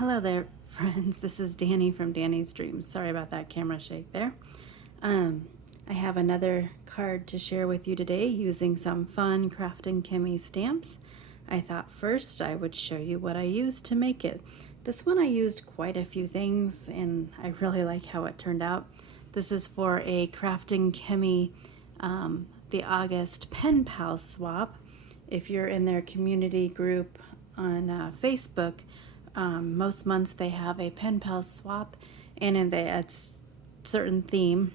Hello there, friends. This is Danny from Danny's Dreams. Sorry about that camera shake there. I have another card to share with you today using some fun Kraftin Kimmie stamps. I thought first I would show you what I used to make it. This one I used quite a few things and I really like how it turned out. This is for a Kraftin Kimmie the August pen pal swap. If you're in their community group on Facebook, most months they have a pen pal swap, and in a certain theme.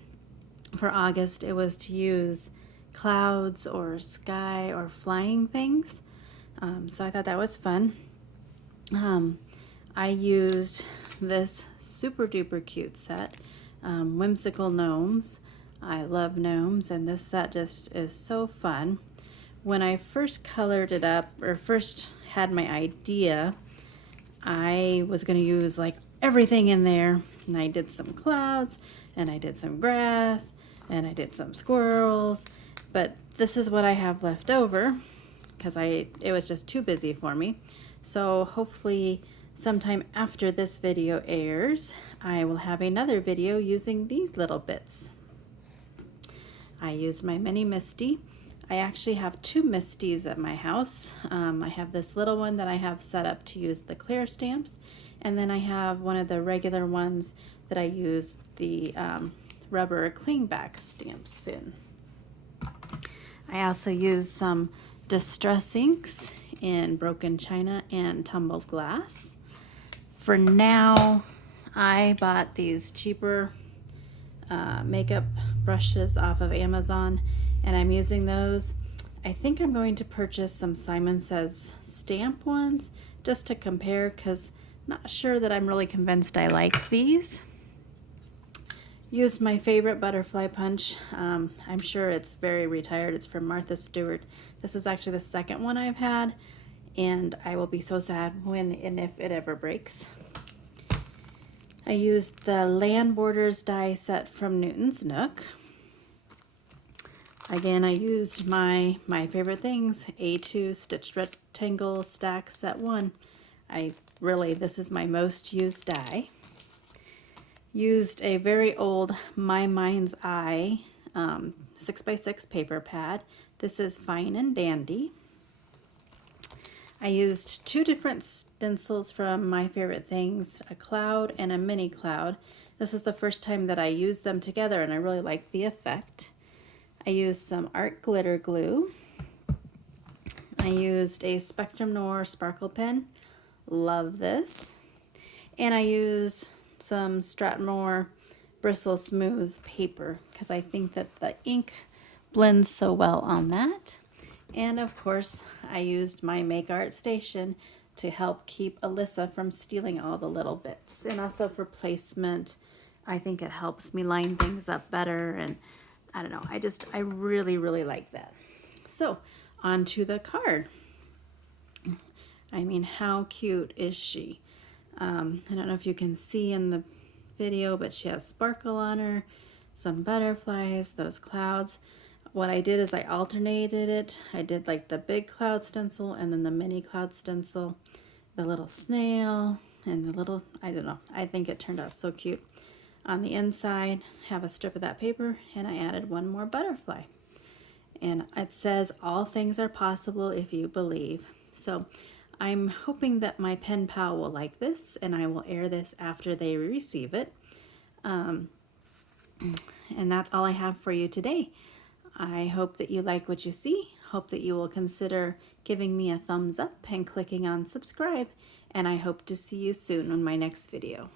For August, it was to use clouds or sky or flying things. So I thought that was fun. I used this super duper cute set, Whimsical Gnomes. I love gnomes, and this set just is so fun. When I first colored it up, or first had my idea, I was going to use like everything in there, and I did some clouds, and I did some grass, and I did some squirrels, but this is what I have left over because it was just too busy for me. So hopefully sometime after this video airs, I will have another video using these little bits. I used my mini MISTI. I actually have two MISTIs at my house. I have this little one that I have set up to use the clear stamps, and then I have one of the regular ones that I use the rubber clingback stamps in. I also use some distress inks in broken china and tumbled glass. For now, I bought these cheaper makeup brushes off of Amazon, and I'm using those. I think I'm going to purchase some Simon Says stamp ones just to compare, because not sure that I'm really convinced I like these. Used my favorite butterfly punch. I'm sure it's very retired. It's from Martha Stewart. This is actually the second one I've had, and I will be so sad when and if it ever breaks. I used the Land Borders die set from Newton's Nook. Again, I used my favorite things, A2 Stitched Rectangle Stack Set 1. This is my most used die. Used a very old My Mind's Eye 6x6 paper pad. This is Fine and Dandy. I used two different stencils from My Favorite Things, a cloud and a mini cloud. This is the first time that I used them together, and I really like the effect. I used some art glitter glue. I used a Spectrum Noir sparkle pen. Love this. And I used some Strathmore bristle smooth paper because I think that the ink blends so well on that. And of course, I used my Make Art station to help keep Alyssa from stealing all the little bits. And also for placement, I think it helps me line things up better, and I don't know, I really, really like that. So, on to the card. I mean, how cute is she? I don't know if you can see in the video, but she has sparkle on her, some butterflies, those clouds. What I did is I alternated it. I did like the big cloud stencil and then the mini cloud stencil, the little snail, and the little, I don't know, I think it turned out so cute. On the inside, have a strip of that paper, and I added one more butterfly. And it says, all things are possible if you believe. So I'm hoping that my pen pal will like this, and I will air this after they receive it. And that's all I have for you today. I hope that you like what you see. Hope that you will consider giving me a thumbs up and clicking on subscribe. And I hope to see you soon on my next video.